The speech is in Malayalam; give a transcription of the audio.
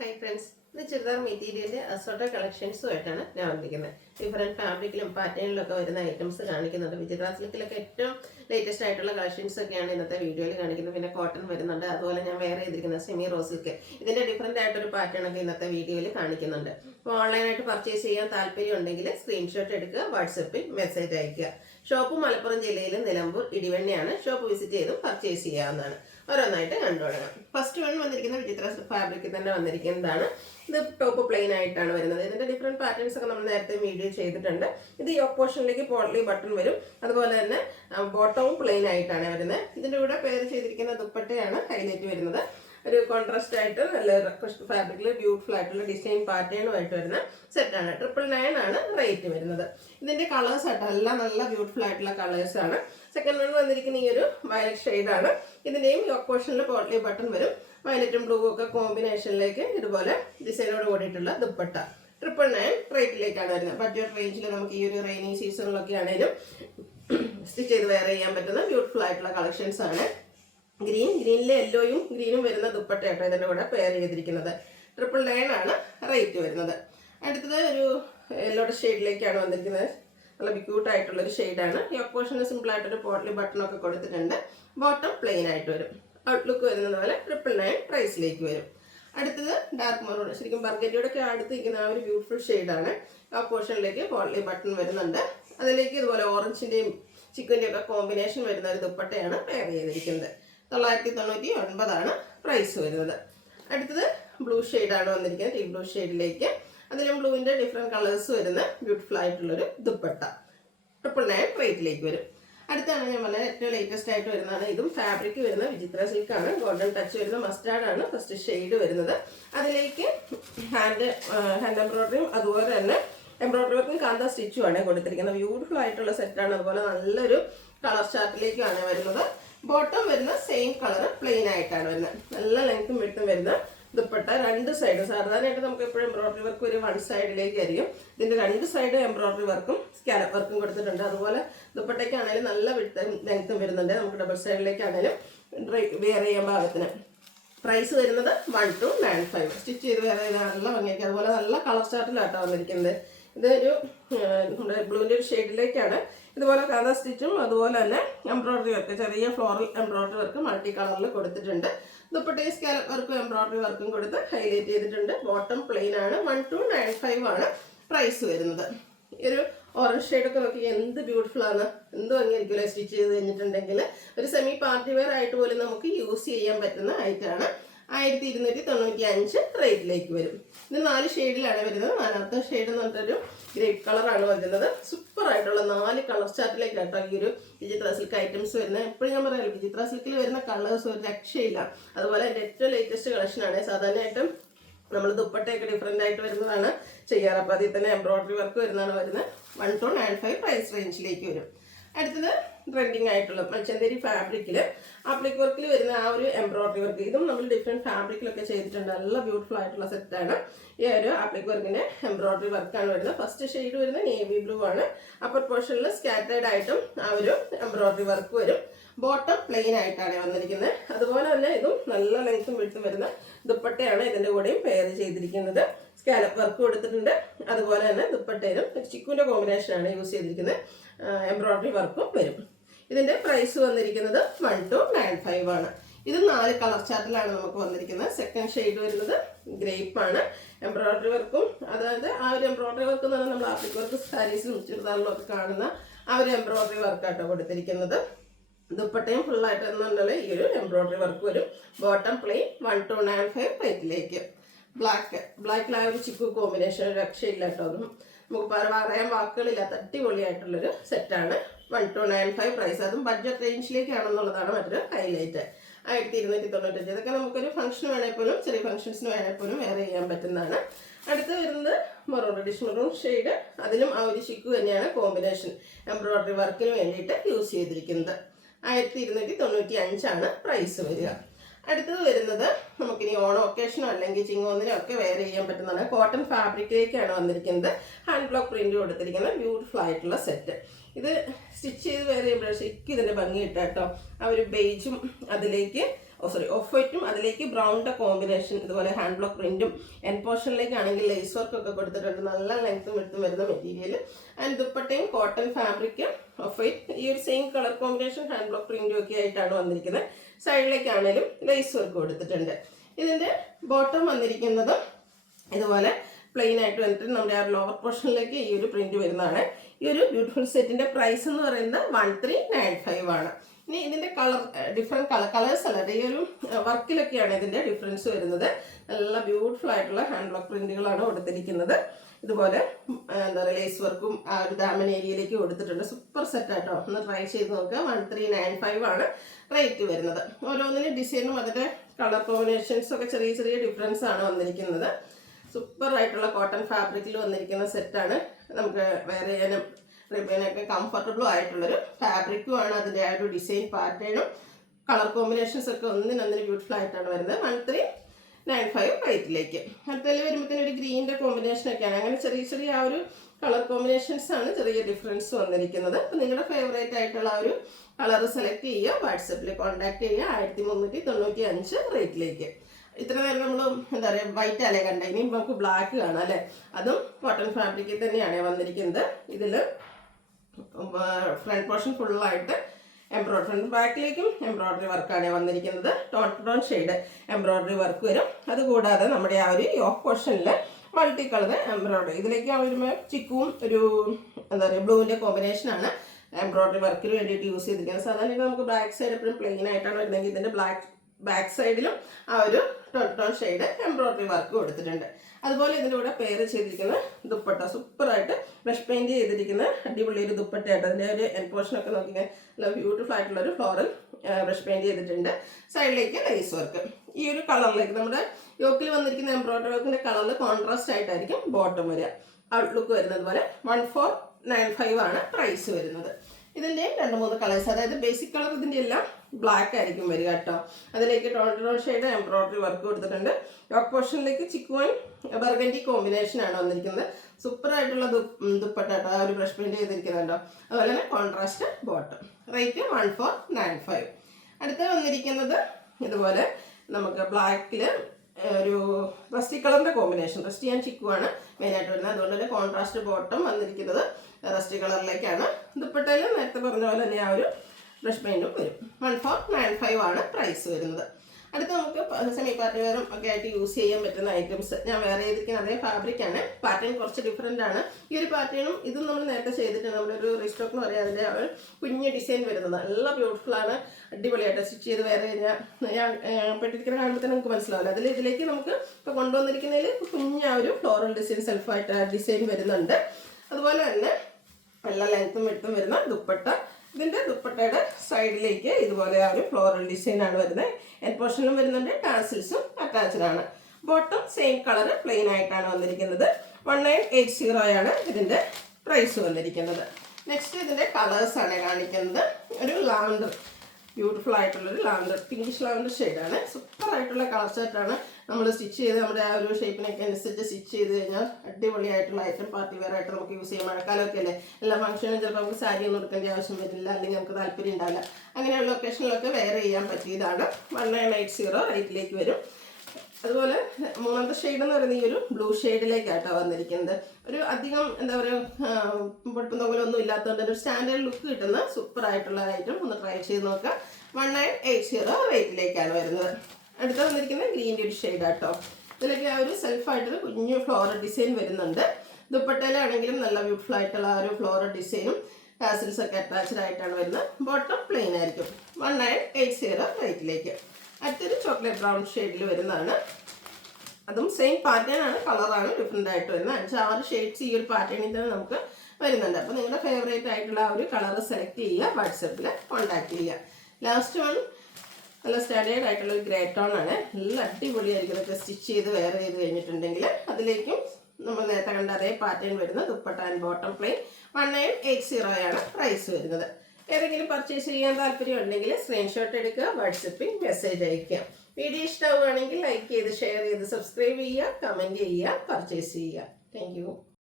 Hi friends, this is chudar material assorted collections ആയിട്ടാണ് ഞാൻ വന്നിരിക്കുന്നത്. ഡിഫറെന്റ് ഫാബ്രിക്കിലും പാറ്റേണിലൊക്കെ വരുന്ന ഐറ്റംസ് കാണിക്കുന്നുണ്ട്. വിചിത്ര സിൽക്കിലൊക്കെ ഏറ്റവും ലേറ്റസ്റ്റ് ആയിട്ടുള്ള കളക്ഷൻസ് ഒക്കെയാണ് ഇന്നത്തെ വീഡിയോയിൽ കാണിക്കുന്നത്. പിന്നെ കോട്ടൺ വരുന്നുണ്ട്. അതുപോലെ ഞാൻ വേറെ ചെയ്തിരിക്കുന്ന സെമി റോസ് സിൽക്ക്. ഇതിന്റെ ഡിഫറെന്റ് ആയിട്ടൊരു പാറ്റേൺ ഒക്കെ ഇന്നത്തെ വീഡിയോയിൽ കാണിക്കുന്നുണ്ട്. അപ്പോൾ ഓൺലൈനായിട്ട് പർച്ചേസ് ചെയ്യാൻ താല്പര്യം ഉണ്ടെങ്കിൽ സ്ക്രീൻഷോട്ട് എടുക്കുക, വാട്സപ്പിൽ മെസ്സേജ് അയക്കുക. ഷോപ്പ് മലപ്പുറം ജില്ലയിൽ നിലമ്പൂർ ഇടിവണ്ണയാണ്. ഷോപ്പ് വിസിറ്റ് ചെയ്തും പർച്ചേസ് ചെയ്യാവുന്നതാണ്. ഓരോന്നായിട്ട് കണ്ടുപിടണം. ഫസ്റ്റ് വൺ വന്നിരിക്കുന്ന വിചിത്ര ഫാബ്രിക്കിൽ തന്നെ വന്നിരിക്കുന്നതാണ്. ഇത് ടോപ്പ് പ്ലെയിൻ ആയിട്ടാണ് വരുന്നത്. ഇതിന്റെ ഡിഫറെന്റ് പാറ്റേൺസ് ഒക്കെ നമ്മൾ നേരത്തെ വീഡിയോ ചെയ്തിട്ടുണ്ട്. ഇത് യോക്ക് പോർഷനിലേക്ക് പോട്ട്ലി ബട്ടൺ വരും. അതുപോലെ തന്നെ ബോട്ടവും പ്ലെയിൻ ആയിട്ടാണ് വരുന്നത്. ഇതിന്റെ കൂടെ പേര് ചെയ്തിരിക്കുന്ന ദുപ്പട്ടയാണ് ഹൈലൈറ്റ് വരുന്നത്. ഒരു കോൺട്രാസ്റ്റ് ആയിട്ട് നല്ല ഫാബ്രിക്കിൽ ബ്യൂട്ടിഫുൾ ആയിട്ടുള്ള ഡിസൈൻ പാറ്റേണുമായിട്ട് വരുന്ന സെറ്റാണ്. 999 ആണ് റേറ്റ് വരുന്നത്. ഇതിന്റെ കളേഴ്സ് ആയിട്ട് എല്ലാം നല്ല ബ്യൂട്ടിഫുൾ ആയിട്ടുള്ള കളേഴ്സ് ആണ്. സെക്കൻഡ് വൺ വന്നിരിക്കുന്ന ഈ ഒരു വയലറ്റ് ഷെയ്ഡാണ്. ഇതിന്റെയും യോക്ക് പോർഷനിൽ പോട്ട്ലി ബട്ടൺ വരും. വയലറ്റും ബ്ലൂ ഒക്കെ കോമ്പിനേഷനിലേക്ക് ഇതുപോലെ ഡിസൈനോട് കൂടിയിട്ടുള്ള ദുപ്പട്ട 999 റേറ്റിലേക്കാണ് വരുന്നത്. ബഡ്ജറ്റ് റേഞ്ചിൽ നമുക്ക് ഈ ഒരു റെയിനി സീസണിലൊക്കെ ആണെങ്കിലും സ്റ്റിച്ച് ചെയ്ത് വെയർ ചെയ്യാൻ പറ്റുന്ന ബ്യൂട്ടിഫുൾ ആയിട്ടുള്ള കളക്ഷൻസ് ആണ്. ഗ്രീനിലെ യെല്ലോയും ഗ്രീനും വരുന്ന ദുപ്പട്ടയാട്ടോ ഇതിൻ്റെ കൂടെ പെയർ ചെയ്തിരിക്കുന്നത്. 999 ആണ് റേറ്റ് വരുന്നത്. അടുത്തത് ഒരു യെല്ലോയുടെ ഷെയ്ഡിലേക്കാണ് വന്നിരിക്കുന്നത്. നല്ല ക്യൂട്ട് ആയിട്ടുള്ളൊരു ഷെയ്ഡാണ്. യോക്ക് പോർഷന് സിമ്പിൾ ആയിട്ടൊരു പോട്ട്ലി ബട്ടണൊക്കെ കൊടുത്തിട്ടുണ്ട്. ബോട്ടം പ്ലെയിൻ ആയിട്ട് വരും. ഔട്ട്ലുക്ക് വരുന്നത് പോലെ 999 പ്രൈസിലേക്ക് വരും. അടുത്തത് ഡാർക്ക് മറൂൺ, ശരിക്കും ബർഗൻഡിയുടെ ഒക്കെ അടുത്ത് നിൽക്കുന്ന ആ ഒരു ബ്യൂട്ടിഫുൾ ഷെയ്ഡാണ്. യോക്ക് പോർഷനിലേക്ക് പോട്ട്ലി ബട്ടൺ വരുന്നുണ്ട്. അതിലേക്ക് ഇതുപോലെ ഓറഞ്ചിൻ്റെയും ചിക്കൻ്റെയും ഒക്കെ കോമ്പിനേഷൻ വരുന്ന ഒരു ദുപ്പട്ടയാണ് പെയർ ചെയ്തിരിക്കുന്നത്. 999 ആണ് പ്രൈസ് വരുന്നത്. അടുത്തത് ബ്ലൂ ഷെയ്ഡാണ് വന്നിരിക്കുന്നത്. ടീ ബ്ലൂ ഷെയ്ഡിലേക്ക് അതിലും ബ്ലൂവിൻ്റെ ഡിഫറെൻറ്റ് കളേഴ്സ് വരുന്ന ബ്യൂട്ടിഫുൾ ആയിട്ടുള്ളൊരു ദുപ്പട്ട 999 റേറ്റിലേക്ക് വരും. അടുത്താണ് ഞാൻ വളരെ ഏറ്റവും ലേറ്റസ്റ്റ് ആയിട്ട് വരുന്നതാണ്. ഇതും ഫാബ്രിക് വരുന്ന വിചിത്ര സിൽക്കാണ്. ഗോൾഡൻ ടച്ച് വരുന്ന മസ്റ്റാർഡാണ് ഫസ്റ്റ് ഷെയ്ഡ് വരുന്നത്. അതിലേക്ക് ഹാൻഡ് എംബ്രോയിഡറിയും അതുപോലെ തന്നെ എംബ്രോയിഡറി വർക്കും കാന്ത സ്റ്റിച്ചുമാണ് കൊടുത്തിരിക്കുന്നത്. ബ്യൂട്ടിഫുൾ ആയിട്ടുള്ള സെറ്റാണ്. അതുപോലെ നല്ലൊരു കളർ ചാർട്ടിലേക്കാണ് വരുന്നത്. ബോട്ടം വരുന്ന സെയിം കളർ പ്ലെയിൻ ആയിട്ടാണ് വരുന്നത്. നല്ല ലെങ്ത്തും വിട്ടും വരുന്ന ദുപ്പട്ട. രണ്ട് സൈഡ് സാധാരണയായിട്ട് നമുക്ക് എപ്പോഴും എംബ്രോയിഡറി വർക്ക് ഒരു വൺ സൈഡിലേക്ക് ആയിരിക്കും. ഇതിന്റെ രണ്ട് സൈഡ് എംബ്രോയിഡറി വർക്കും സ്കാലപ്പ് വർക്കും കൊടുത്തിട്ടുണ്ട്. അതുപോലെ ദുപ്പട്ടയ്ക്കാണെങ്കിലും നല്ല വിട്ടും ലെങ്ത്തും വരുന്നുണ്ട്. നമുക്ക് ഡബിൾ സൈഡിലേക്കാണെങ്കിലും വെയർ ചെയ്യാൻ പാകത്തിന്. പ്രൈസ് വരുന്നത് 1295. സ്റ്റിച്ച് ചെയ്ത് വേറെ നല്ല ഭംഗിയായിരിക്കും. അതുപോലെ നല്ല കളർ ചാർട്ടിലാട്ടോ വന്നിരിക്കുന്നത്. ഇതൊരു നമ്മുടെ ബ്ലൂവിൻ്റെ ഒരു ഷെയ്ഡിലേക്കാണ്. ഇതുപോലെ കാന്ത സ്റ്റിച്ചും അതുപോലെ തന്നെ എംബ്രോയിഡറി വർക്ക്, ചെറിയ ഫ്ലോറൽ എംബ്രോയിഡറി വർക്ക് മൾട്ടി കളറിൽ കൊടുത്തിട്ടുണ്ട്. ദുപ്പട്ടയും സ്കാലപ്പ് വർക്കും എംബ്രോയിഡറി വർക്കും കൊടുത്ത് ഹൈലൈറ്റ് ചെയ്തിട്ടുണ്ട്. ബോട്ടം പ്ലെയിൻ ആണ്. 1295 ആണ് പ്രൈസ് വരുന്നത്. ഈ ഒരു ഓറഞ്ച് ഷെയ്ഡൊക്കെ നോക്കി എന്ത് ബ്യൂട്ടിഫുൾ ആണ്, എന്ത് ഭംഗിയായിരിക്കുമല്ലോ സ്റ്റിച്ച് ചെയ്ത് കഴിഞ്ഞിട്ടുണ്ടെങ്കിൽ. ഒരു സെമി പാർട്ടി വെയർ ആയിട്ട് പോലും നമുക്ക് യൂസ് ചെയ്യാൻ പറ്റുന്ന ഐറ്റാണ്. 1295 റേറ്റിലേക്ക് വരും. ഇത് 4 ഷെയ്ഡിലാണ് വരുന്നത്. 4ാമത്തെ ഷെയ്ഡ് എന്ന് പറഞ്ഞൊരു ഗ്രേപ്പ് കളറാണ് വരുന്നത്. സൂപ്പർ ആയിട്ടുള്ള 4 കളർ ചാർട്ടിലേക്കാട്ടോ ഈ ഒരു വിചിത്ര സിൽക്ക് ഐറ്റംസ് വരുന്നത്. എപ്പോഴും ഞാൻ പറയാം, വിചിത്ര സിൽക്കിൽ വരുന്ന കളേഴ്സ് ഒരു രക്ഷയില്ല. അതുപോലെ എൻ്റെ ഏറ്റവും ലേറ്റസ്റ്റ് കളക്ഷനാണ്. സാധാരണയായിട്ടും നമ്മൾ ദുപ്പട്ടയൊക്കെ ഡിഫറെൻ്റ് ആയിട്ട് വരുന്നതാണ് ചെയ്യാറ്. അപ്പോൾ അതിൽ തന്നെ എംബ്രോയിഡറി വർക്ക് വരുന്നതാണ് വരുന്നത്. 1295 പ്രൈസ് റേഞ്ചിലേക്ക് വരും. അടുത്തത് ട്രെൻഡിങ് ആയിട്ടുള്ള മൽച്ചന്തേരി ഫാബ്രിക്കിൽ ആപ്ലിക് വർക്കിൽ വരുന്ന ആ ഒരു എംബ്രോയിഡറി വർക്ക്. ഇതും നമ്മൾ ഡിഫറെൻറ്റ് ഫാബ്രിക്കിലൊക്കെ ചെയ്തിട്ടുണ്ട്. നല്ല ബ്യൂട്ടിഫുൾ ആയിട്ടുള്ള സെറ്റാണ്. ഈ ഒരു ആപ്ലിക് വർക്കിൻ്റെ എംബ്രോയിഡറി വർക്കാണ് വരുന്നത്. ഫസ്റ്റ് ഷെയ്ഡ് വരുന്നത് നേവി ബ്ലൂ ആണ്. അപ്പർ പോർഷനിൽ സ്കാറ്റേർഡ് ആയിട്ടും ആ ഒരു എംബ്രോയിഡറി വർക്ക് വരും. ബോട്ടം പ്ലെയിൻ ആയിട്ടാണ് വന്നിരിക്കുന്നത്. അതുപോലെ തന്നെ ഇതും നല്ല ലെങ്ത്തും വിട്ടും വരുന്ന ദുപ്പട്ടയാണ് ഇതിൻ്റെ കൂടെയും പെയർ ചെയ്തിരിക്കുന്നത്. സ്കാലപ്പ് വർക്ക് കൊടുത്തിട്ടുണ്ട്. അതുപോലെ തന്നെ ദുപ്പട്ടയിലും ചിക്കുവിൻ്റെ കോമ്പിനേഷനാണ് യൂസ് ചെയ്തിരിക്കുന്നത്. എംബ്രോയിഡറി വർക്കും വരും. ഇതിൻ്റെ പ്രൈസ് വന്നിരിക്കുന്നത് 1295 ആണ്. ഇത് 4 കളർ ചാർട്ടിലാണ് നമുക്ക് വന്നിരിക്കുന്നത്. സെക്കൻഡ് ഷെയ്ഡ് വരുന്നത് ഗ്രേപ്പ് ആണ്. എംബ്രോയിഡറി വർക്കും അതായത് ആ ഒരു എംബ്രോയിഡറി വർക്ക് എന്ന് പറഞ്ഞാൽ നമ്മൾ ആപ്ലിക് വർക്ക് സാരീസിലും ചുരിദാറിലും ഒക്കെ കാണുന്ന ആ ഒരു എംബ്രോയിഡറി വർക്കാട്ടോ കൊടുത്തിരിക്കുന്നത്. ദുപ്പട്ടയും ഫുള്ളായിട്ട് എന്നുണ്ടെങ്കിൽ ഈ ഒരു എംബ്രോയിഡറി വർക്ക് വരും. ബോട്ടം പ്ലെയിൻ 1295 റേറ്റിലേക്ക്. ബ്ലാക്കിൽ ആ ഒരു ചിക്കു കോമ്പിനേഷൻ രക്ഷയില്ല കേട്ടോ. അതും നമുക്ക് പറയാൻ വാക്കുകളില്ലാത്ത അടിപൊളിയായിട്ടുള്ളൊരു സെറ്റാണ്. 1295 പ്രൈസ്. അതും ബഡ്ജറ്റ് റേഞ്ചിലേക്കാണെന്നുള്ളതാണ് മറ്റൊരു ഹൈലൈറ്റ്. 1295. ഇതൊക്കെ നമുക്കൊരു ഫംഗ്ഷൻ വേണേൽ പോലും ചെറിയ ഫംഗ്ഷൻസിന് വേണേൽ പോലും വെയർ ചെയ്യാൻ പറ്റുന്നതാണ്. അടുത്ത് വരുന്നത് മെറൂൺ, റെഡിഷ് മെറൂൺ ഷെയ്ഡ്. അതിലും ആ ഒരു ചിക്കു തന്നെയാണ് കോമ്പിനേഷൻ എംബ്രോയിഡറി വർക്കിന് വേണ്ടിയിട്ട് യൂസ് ചെയ്തിരിക്കുന്നത്. 1295 ആണ് പ്രൈസ് വരിക. അടുത്തത് വരുന്നത് നമുക്കിനി ഓണം ഒക്കേഷനോ അല്ലെങ്കിൽ ചിങ്ങോന്നിനോ ഒക്കെ വെയർ ചെയ്യാൻ പറ്റുന്നതാണ്. കോട്ടൺ ഫാബ്രിക്കിലേക്കാണ് വന്നിരിക്കുന്നത്. ഹാൻഡ് ബ്ലോക്ക് പ്രിന്റ് കൊടുത്തിരിക്കുന്ന ബ്യൂട്ടിഫുൾ ആയിട്ടുള്ള സെറ്റ്. ഇത് സ്റ്റിച്ച് ചെയ്ത് വെയർ ചെയ്യുമ്പോഴേ ശരിക്കും ഇതിൻ്റെ ഭംഗി കിട്ടാം കേട്ടോ. ആ ഒരു ബേജും അതിലേക്ക് ഓഫ് വൈറ്റും അതിലേക്ക് ബ്രൗണിൻ്റെ കോമ്പിനേഷൻ, ഇതുപോലെ ഹാൻഡ് ബ്ലോക്ക് പ്രിന്റും എൻഡ് പോർഷനിലേക്കാണെങ്കിൽ ലേസ് വർക്ക് ഒക്കെ കൊടുത്തിട്ടുണ്ട്. നല്ല ലെങ്ത്തും വിഡ്ത്തും വരുന്ന മെറ്റീരിയൽ. ആൻഡ് ദുപ്പട്ടയും കോട്ടൺ ഫാബ്രിക് ഓഫ് വൈറ്റ്, ഈ ഒരു same colour combination hand block പ്രിന്റും ഒക്കെ ആയിട്ടാണ് വന്നിരിക്കുന്നത്. സൈഡിലേക്കാണേലും ലേസ് വർക്ക് കൊടുത്തിട്ടുണ്ട്. ഇതിൻ്റെ ബോട്ടം വന്നിരിക്കുന്നത് ഇതുപോലെ പ്ലെയിൻ ആയിട്ട് വന്നിട്ട് നമ്മുടെ ആ ലോവർ പോർഷനിലേക്ക് ഈ ഒരു പ്രിന്റ് വരുന്നതാണ്. ഈ ഒരു ബ്യൂട്ടിഫുൾ സെറ്റിന്റെ പ്രൈസ് എന്ന് പറയുന്നത് 1395 ആണ്. ഇനി ഇതിന്റെ കളർ ഡിഫറെന്റ് കളേഴ്സ് അല്ല, ഈ ഒരു വർക്കിലൊക്കെയാണ് ഇതിന്റെ ഡിഫറൻസ് വരുന്നത്. നല്ല ബ്യൂട്ടിഫുൾ ആയിട്ടുള്ള ഹാൻഡ് ബ്ലോക്ക് പ്രിന്റുകളാണ് കൊടുത്തിരിക്കുന്നത്. ഇതുപോലെ എന്താ പറയുക ലേസ് വർക്കും ആ ഒരു ദാമൻ ഏരിയയിലേക്ക് കൊടുത്തിട്ടുണ്ട്. സൂപ്പർ സെറ്റ് ആട്ടോ, ഒന്ന് ട്രൈ ചെയ്ത് നോക്കുക. 1395 ആണ് റേറ്റ് വരുന്നത്. ഓരോന്നിനും ഡിസൈനും അതിന്റെ കളർ കോമ്പിനേഷൻസും ഒക്കെ ചെറിയ ചെറിയ ഡിഫറൻസ് ആണ് വന്നിരിക്കുന്നത്. സൂപ്പർ ആയിട്ടുള്ള കോട്ടൺ ഫാബ്രിക്കിൽ വന്നിരിക്കുന്ന സെറ്റാണ്. നമുക്ക് വേറെ ചെയ്യാനും റിബനൊക്കെ കംഫർട്ടബിളും ആയിട്ടുള്ളൊരു ഫാബ്രിക്കുമാണ്. അതിൻ്റെ ആ ഒരു ഡിസൈൻ പാറ്റേണും കളർ കോമ്പിനേഷൻസ് ഒക്കെ ഒന്നിനൊന്നിന് ബ്യൂട്ടിഫുൾ ആയിട്ടാണ് വരുന്നത്. 1395 റേറ്റിലേക്ക്. അടുത്തതിൽ വരുമ്പോഴത്തേനും ഒരു ഗ്രീനിൻ്റെ കോമ്പിനേഷനൊക്കെയാണ്. അങ്ങനെ ചെറിയ ചെറിയ ആ ഒരു കളർ കോമ്പിനേഷൻസ് ആണ് ചെറിയ ഡിഫറൻസ് വന്നിരിക്കുന്നത്. അപ്പം നിങ്ങളുടെ ഫേവറേറ്റ് ആയിട്ടുള്ള ആ ഒരു കളർ സെലക്ട് ചെയ്യുക, വാട്സപ്പിൽ കോൺടാക്ട് ചെയ്യുക. 1395 റേറ്റിലേക്ക്. ഇത്ര നേരം നമ്മൾ എന്താ പറയുക വൈറ്റ് അല്ലേ കണ്ട, ഇനി നമുക്ക് ബ്ലാക്ക് കാണാം അല്ലേ. അതും കോട്ടൺ ഫാബ്രിക്കിൽ തന്നെയാണ് വന്നിരിക്കുന്നത്. ഇതിൽ ഫ്രണ്ട് പോർഷൻ ഫുള്ളായിട്ട് എംബ്രോയ്ഡറി, ബാക്കിലേക്കും എംബ്രോയ്ഡറി വർക്കാണ് വന്നിരിക്കുന്നത്. ടോൺ ഷെയ്ഡ് എംബ്രോയ്ഡറി വർക്ക് വരും. അതുകൂടാതെ നമ്മുടെ ആ ഒരു യോക്ക് പോർഷനിൽ മൾട്ടി കളർ എംബ്രോയ്ഡറി, ഇതിലേക്ക് വരുമ്പോൾ ചിക്കും ഒരു എന്താ പറയുക ബ്ലൂവിൻ്റെ കോമ്പിനേഷനാണ് എംബ്രോയ്ഡറി വർക്കിന് വേണ്ടിയിട്ട് യൂസ് ചെയ്തിരിക്കുന്നത്. സാധാരണ നമുക്ക് ബാക്ക് സൈഡ് എപ്പോഴും പ്ലെയിൻ ആയിട്ടാണ് വരുന്നതെങ്കിൽ ഇതിൻ്റെ ബാക്ക് സൈഡിലും ആ ഒരു ടോൺ ഷെയ്ഡ് എംബ്രോയ്ഡറി വർക്ക് കൊടുത്തിട്ടുണ്ട്. അതുപോലെ ഇതിൻ്റെ കൂടെ പെയർ ചെയ്തിരിക്കുന്ന ദുപ്പട്ട സൂപ്പറായിട്ട് ബ്രഷ് പെയിൻറ് ചെയ്തിരിക്കുന്ന അടിപൊളി ഒരു ദുപ്പട്ടയായിട്ട് അതിൻ്റെ ഒരു എൻഡ് പോർഷനൊക്കെ നോക്കിക്കാൻ നല്ല ബ്യൂട്ടിഫുൾ ആയിട്ടുള്ളൊരു ഫ്ലോറൽ ബ്രഷ് പെയിൻറ് ചെയ്തിട്ടുണ്ട്. സൈഡിലേക്ക് ലേസ് വർക്ക് ഈ ഒരു കളറിലേക്ക് നമ്മുടെ യോക്കിൽ വന്നിരിക്കുന്ന എംബ്രോയ്ഡറി വർക്കിൻ്റെ കളറിൽ കോൺട്രാസ്റ്റ് ആയിട്ടായിരിക്കും ബോട്ടം വരിക. ഔട്ട്ലുക്ക് വരുന്നത് പോലെ 1495 ആണ് പ്രൈസ് വരുന്നത്. ഇതിൻ്റെ 2-3 കളേഴ്സ്, അതായത് ബേസിക് കളർ ഇതിൻ്റെ എല്ലാം ബ്ലാക്ക് ആയിരിക്കും വരിക കേട്ടോ. അതിലേക്ക് ടോൺ ഷെയ്ഡ് എംബ്രോയ്ഡറി വർക്ക് കൊടുത്തിട്ടുണ്ട്. യോക്ക് പോർഷനിലേക്ക് ചിക്കുവൻ ബർഗൻഡി കോമ്പിനേഷൻ ആണ് വന്നിരിക്കുന്നത്. സൂപ്പർ ആയിട്ടുള്ള ദുപ്പട്ട കേട്ടോ, ആ ഒരു ബ്രഷ് പെയിൻറ് ചെയ്തിരിക്കുന്നുണ്ടോ. അതുപോലെ തന്നെ കോൺട്രാസ്റ്റ് ബോട്ടം. റേറ്റ് 1495. അടുത്ത വന്നിരിക്കുന്നത് ഇതുപോലെ നമുക്ക് ബ്ലാക്കിൽ ഒരു റസ്റ്റി കളറിൻ്റെ കോമ്പിനേഷൻ, റസ്റ്റി ആൻഡ് ചിക്കു ആണ് മെയിനായിട്ട് വരുന്നത്. അതുകൊണ്ട് തന്നെ കോൺട്രാസ്റ്റ് ബോട്ടം വന്നിരിക്കുന്നത് റസ്റ്റി കളറിലേക്കാണ്. ദുപ്പട്ടയിൽ നേരത്തെ പറഞ്ഞ പോലെ തന്നെ ആ ഒരു ബ്രഷ് പെയിൻറ്റും വരും. 1495 ആണ് പ്രൈസ് വരുന്നത്. അടുത്ത് നമുക്ക് സെമി പാർട്ടി വെയറും ഒക്കെ ആയിട്ട് യൂസ് ചെയ്യാൻ പറ്റുന്ന ഐറ്റംസ് ഞാൻ വേറെ ചെയ്തിരിക്കുന്ന അതേ ഫാബ്രിക്കാണ്. പാറ്റേൺ കുറച്ച് ഡിഫറെൻ്റ് ആണ്. ഈ ഒരു പാറ്റേണും ഇതും നമ്മൾ നേരത്തെ ചെയ്തിട്ടുണ്ട്. നമ്മളൊരു റീസ്റ്റോക്ക് എന്ന് പറയാം. അതിൻ്റെ ഒരു കുഞ്ഞ് ഡിസൈൻ വരുന്നത് നല്ല ബ്യൂട്ടിഫുൾ ആണ്. അടിപൊളിയായിട്ട് സ്റ്റിച്ച് ചെയ്ത് വേറെ കഴിഞ്ഞാൽ ഞാൻ പെട്ടിരിക്കുന്ന കാണുമ്പോൾ തന്നെ നമുക്ക് മനസ്സിലാവില്ല. ഇതിലേക്ക് നമുക്ക് ഇപ്പോൾ കൊണ്ടുവന്നിരിക്കുന്നതിൽ കുഞ്ഞ ഒരു ഫ്ലോറൽ ഡിസൈൻ സെൽഫായിട്ട് ഡിസൈൻ വരുന്നുണ്ട്. അതുപോലെ തന്നെ നല്ല ലെങ്ത്തും വിഡ്ത്തും വരുന്ന ദുപ്പട്ട. ഇതിൻ്റെ ദുപ്പട്ടയുടെ സൈഡിലേക്ക് ഇതുപോലെ ആ ഒരു ഫ്ലോറൽ ഡിസൈൻ ആണ് വരുന്നത്. എൻഡ് പോർഷനിലും വരുന്നുണ്ട്, ടാസിൽസും അറ്റാച്ച്ഡ് ആണ്. ബോട്ടം സെയിം കളർ പ്ലെയിൻ ആയിട്ടാണ് വന്നിരിക്കുന്നത്. 1980 ആണ് ഇതിൻ്റെ പ്രൈസ് വന്നിരിക്കുന്നത്. നെക്സ്റ്റ് ഇതിൻ്റെ കളേഴ്സാണ് കാണിക്കുന്നത്. ഒരു ലാവൻഡർ, ബ്യൂട്ടിഫുൾ ആയിട്ടുള്ളൊരു ലാവൻഡർ, പിങ്കിഷ് ലാവൻഡർ ഷെയ്ഡാണ്. സൂപ്പർ ആയിട്ടുള്ള കളർ സെറ്റാണ്. നമ്മൾ സ്റ്റിച്ച് ചെയ്ത് നമ്മുടെ ആ ഒരു ഷേപ്പിനൊക്കെ അനുസരിച്ച് സ്റ്റിച്ച് ചെയ്ത് കഴിഞ്ഞാൽ അടിപൊളിയായിട്ടുള്ള ഐറ്റം പാർട്ടി വെയർ ആയിട്ട് നമുക്ക് യൂസ് ചെയ്യാം. മഴക്കാലമൊക്കെ അല്ലേ, എല്ലാ ഫംഗ്ഷനും ചിലപ്പോൾ നമുക്ക് സാരി ഒന്നും എടുക്കേണ്ട ആവശ്യം വരില്ല, അല്ലെങ്കിൽ നമുക്ക് താല്പര്യം ഉണ്ടാവില്ല. അങ്ങനെയുള്ള ഒക്കേഷനിലൊക്കെ വെയർ ചെയ്യാൻ പറ്റിയതാണ്. 1980 റേറ്റിലേക്ക് വരും. അതുപോലെ മൂന്നാമത്തെ ഷെയ്ഡ് എന്ന് പറയുന്നത് ഈ ഒരു ബ്ലൂ ഷെയ്ഡിലേക്കാട്ടോ വന്നിരിക്കുന്നത്. ഒരു അധികം എന്താ പറയുക പൊട്ടും തൊങ്ങലൊന്നും ഇല്ലാത്തതുകൊണ്ട് ഒരു സ്റ്റാൻഡേർഡ് ലുക്ക് കിട്ടുന്ന സൂപ്പർ ആയിട്ടുള്ള ഐറ്റം ഒന്ന് ട്രൈ ചെയ്ത് നോക്കാം. 1980 റേറ്റിലേക്കാണ് വരുന്നത്. അടുത്ത വന്നിരിക്കുന്നത് ഗ്രീൻ്റെ ഒരു ഷെയ്ഡാട്ടോ. ഇതിലേക്ക് ആ ഒരു സെൽഫായിട്ടൊരു കുഞ്ഞു ഫ്ലോറൽ ഡിസൈൻ വരുന്നുണ്ട്. ദുപ്പട്ടയിലാണെങ്കിലും നല്ല ബ്യൂട്ടിഫുൾ ആയിട്ടുള്ള ആ ഒരു ഫ്ലോറൽ ഡിസൈനും ടാസിൽസ് ഒക്കെ അറ്റാച്ച്ഡ് ആയിട്ടാണ് വരുന്നത്. ബോട്ടം പ്ലെയിൻ ആയിരിക്കും. 1980 റേറ്റിലേക്ക്. അടുത്തൊരു ചോക്ലേറ്റ് ബ്രൗൺ ഷെയ്ഡിൽ വരുന്നതാണ്. അതും സെയിം പാറ്റേൺ ആണ്, കളറാണ് ഡിഫറെൻ്റ് ആയിട്ട് വരുന്നത്. 5-6 ഷെയ്ഡ്സ് ഈ ഒരു പാറ്റേണിൽ തന്നെ നമുക്ക് വരുന്നുണ്ട്. അപ്പോൾ നിങ്ങളുടെ ഫേവറേറ്റ് ആയിട്ടുള്ള ആ ഒരു കളർ സെലക്ട് ചെയ്യുക, വാട്സപ്പിൽ കോൺടാക്ട് ചെയ്യുക. ലാസ്റ്റ് വൺ നല്ല സ്റ്റാൻഡേർഡ് ആയിട്ടുള്ള ഒരു ഗ്രേ ടോൺ ആണ്. നല്ല അടിപൊളിയായിരിക്കും ഇതൊക്കെ സ്റ്റിച്ച് ചെയ്ത് വെയർ ചെയ്ത് കഴിഞ്ഞിട്ടുണ്ടെങ്കിൽ. അതിലേക്കും നമ്മൾ നേരത്തെ കണ്ട അതേ പാറ്റേൺ വരുന്ന ദുപ്പട്ട ആൻഡ് ബോട്ടം പ്ലെയിൻ. 1980 ആണ് പ്രൈസ് വരുന്നത്. ഏതെങ്കിലും പർച്ചേസ് ചെയ്യാൻ താല്പര്യം ഉണ്ടെങ്കിൽ സ്ക്രീൻഷോട്ട് എടുക്കുക, വാട്സപ്പിൽ മെസ്സേജ് അയക്കുക. വീഡിയോ ഇഷ്ടമാവുകയാണെങ്കിൽ ലൈക്ക് ചെയ്ത് ഷെയർ ചെയ്ത് സബ്സ്ക്രൈബ് ചെയ്യുക, കമൻറ്റ് ചെയ്യുക, പർച്ചേസ് ചെയ്യുക. Thank you.